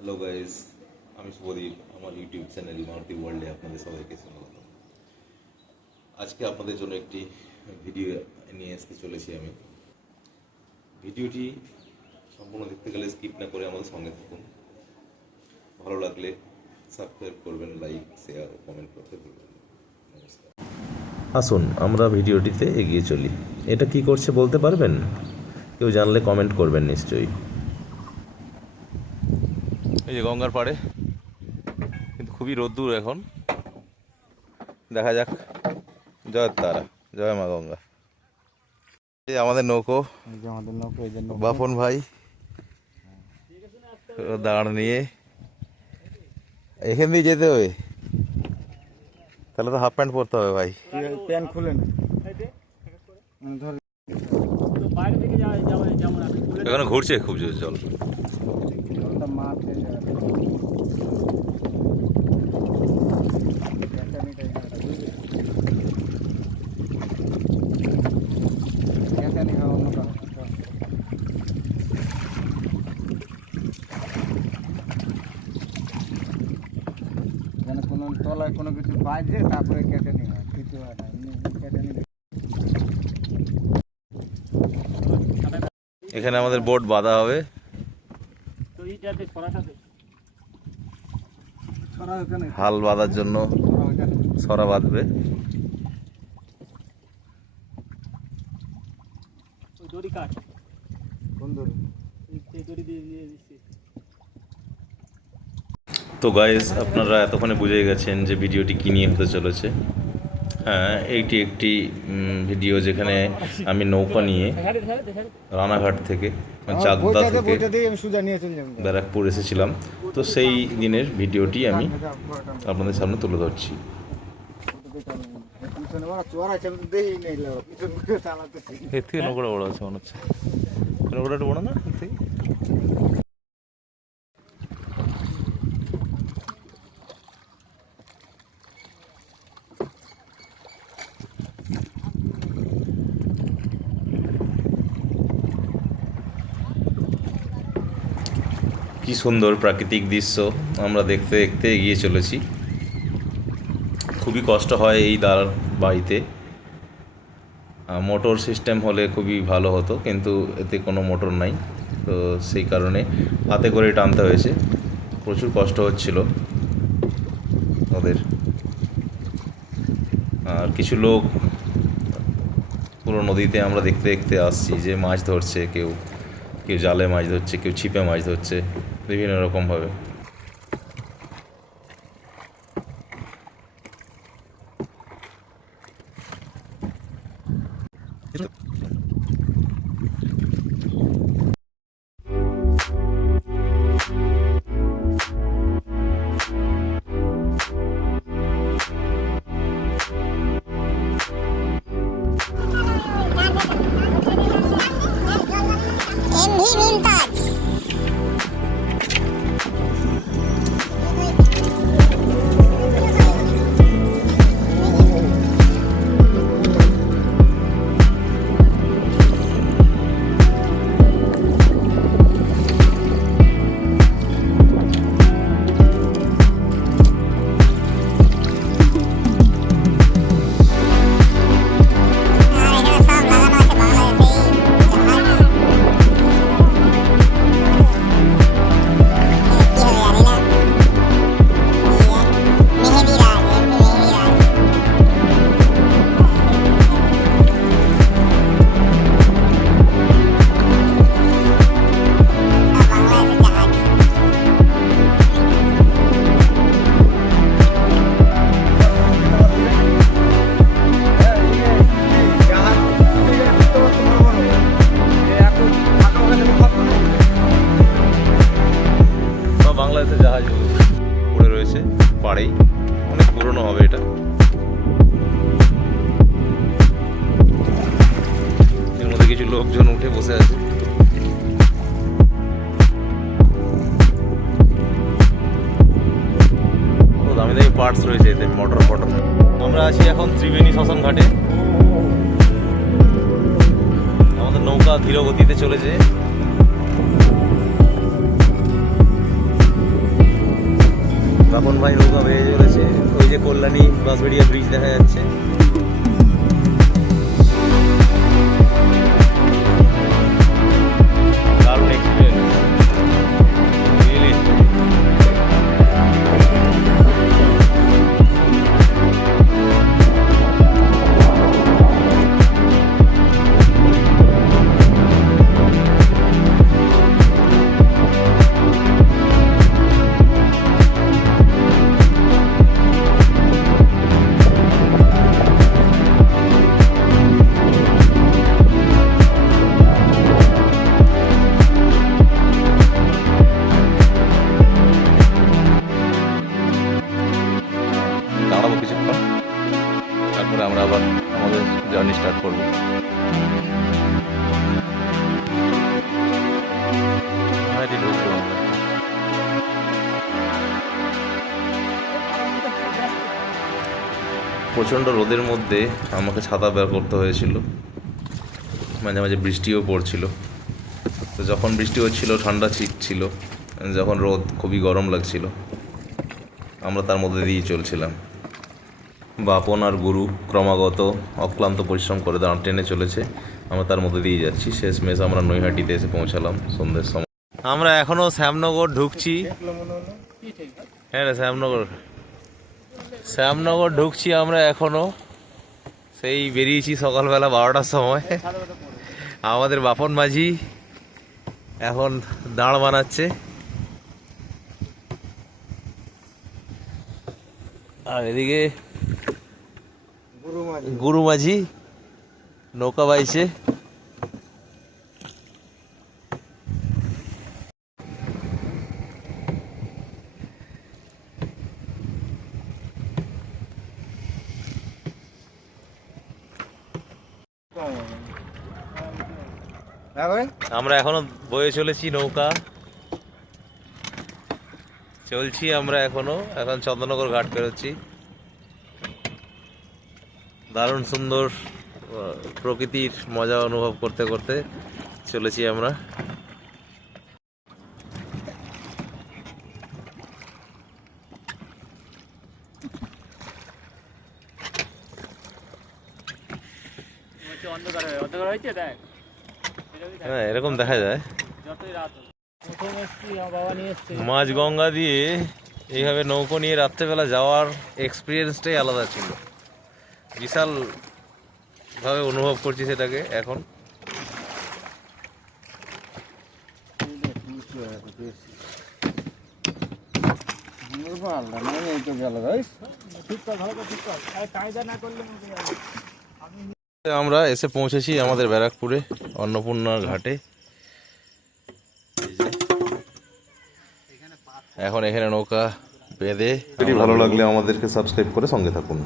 Hello guys, আমি শুভদীপ। আমার YouTube channel Maruti ওয়ার্ল্ডে আপনাদের সবাইকে স্বাগত। আজকে আপনাদের জন্য একটি ভিডিও নিয়ে আসতে চলেছি আমি। ভিডিওটি সম্পূর্ণ দেখতে গেলে স্কিপ না করে আমাদের সঙ্গে থাকুন। ভালো লাগলে সাবস্ক্রাইব করবেন, লাইক, শেয়ার ও কমেন্ট করতে ভুলবেন না। নমস্কার। আসুন আমরা ভিডিওটিতে এগিয়ে চলি। এটা কি করছে বলতে পারবেন? কেউ জানলে কমেন্ট করবেন নিশ্চয়ই। এই যে গঙ্গার পাড়ে, কিন্তু খুবই রোদ্দুর এখন। দেখা যাক। জয় তারা, জয় মা গঙ্গা। এই আমাদের নৌকো, বাপন ভাই দাঁড় নিয়ে এখান দিয়ে যেতে হবে। তাহলে তো হাফ প্যান্ট পরতে হবে ভাই। প্যান্ট খুলে না এখানে ঘুরছে খুব জোর জল। কোনো তলায় কোনো কিছু বাজে তারপরে কেটে নিয়ে হয়, কিছু হয় না, কেটে নিয়ে। এখানে আমাদের বোট বাঁধা হবে। হাল বাঁধার জন্য সরা বাঁধবে। তো গাইস, আপনারা এতক্ষণে বুঝে গেছেন যে ভিডিওটি কী নিয়ে হতে চলেছে। হ্যাঁ, এইটি একটি ভিডিও যেখানে আমি নৌকা নিয়ে রানাঘাট থেকে চাকদা থেকে ব্যারাকপুর এসেছিলাম। তো সেই দিনের ভিডিওটি আমি আপনাদের সামনে তুলে ধরছি। এর থেকে নৌকাটা বড় আছে মনে হচ্ছে। নৌকাটা একটু বড় না এর থেকে? কি সুন্দর প্রাকৃতিক দৃশ্য আমরা দেখতে দেখতে এগিয়ে চলেছি। খুবই কষ্ট হয় এই দাঁড় বাড়িতে। মোটর সিস্টেম হলে খুবই ভালো হতো, কিন্তু এতে কোনো মোটর নাই। তো সেই কারণে হাতে করে টানতে হয়েছে। প্রচুর কষ্ট হচ্ছিল ওদের। আর কিছু লোক পুরো নদীতে আমরা দেখতে দেখতে আসছি যে মাছ ধরছে। কেউ কেউ জালে মাছ ধরছে, কেউ ছিপে মাছ ধরছে, বিভিন্ন রকমভাবে। বাংলাদেশের জাহাজ পড়ে রয়েছে পাড়েই। অনেক পুরনো হবে এটা। এর মধ্যে কিছু লোকজন উঠে বসে আছে। দামি দামি পার্টস রয়েছে এতে, মোটর ফটর। আমরা আছি এখন ত্রিবেণী শ্মশান ঘাটে। আমাদের নৌকা ধীর গতিতে চলেছে। ভাই নৌকা বেয়ে চলেছে। ওই যে কল্যাণী বাঁশবেড়িয়া ব্রিজ দেখা যাচ্ছে। দারুণ এক্সপিরিয়েন্স। দাঁড়াবো কিছুক্ষণ, তারপরে আমরা আবার আমাদের জার্নি স্টার্ট করবো। প্রচণ্ড রোদের মধ্যে আমাকে ছাতা বের করতে হয়েছিল, মাঝে মাঝে বৃষ্টিও পড়ছিল। তো যখন বৃষ্টি হচ্ছিল ঠান্ডা ছিল, যখন রোদ খুবই গরম লাগছিল, আমরা তার মধ্যে দিয়েই চলছিলাম। বাপন আর গুরু ক্রমাগত অক্লান্ত পরিশ্রম করে দাঁড় টেনে চলেছে, আমরা তার মধ্যে দিয়ে যাচ্ছি। শেষমেশ আমরা নৈহাটিতে এসে পৌঁছালাম সন্ধ্যের সময়। আমরা এখনও শ্যামনগর ঢুকছি। হ্যাঁ রে, শ্যামনগর ঢুকছি আমরা এখনও। সেই বেরিয়েছি সকালবেলা 12টার সময়। আমাদের বাপন মাঝি এখন দাঁড় বানাচ্ছে, আর এদিকে গুরু মাঝি নৌকা বাইছে। আমরা এখনো বয়ে চলেছি নৌকা, চলছি আমরা এখনো। এখন চন্দননগর ঘাট পেরোচ্ছি। দারুণ সুন্দর প্রকৃতির মজা অনুভব করতে করতে চলেছি আমরা। হ্যাঁ, এরকম দেখা যায়। মাঝ গঙ্গা দিয়ে এইভাবে নৌকো নিয়ে রাত্রেবেলা যাওয়ার এক্সপিরিয়েন্সটাই আলাদা ছিল। বিশাল ভাবে অনুভব করছি সেটাকে এখন। আমরা এসে পৌঁছেছি আমাদের ব্যারাকপুরে অন্নপূর্ণা ঘাটে। এখন এখানে নৌকা বেঁধে। ভালো লাগলে আমাদেরকে সাবস্ক্রাইব করে সঙ্গে থাকুন।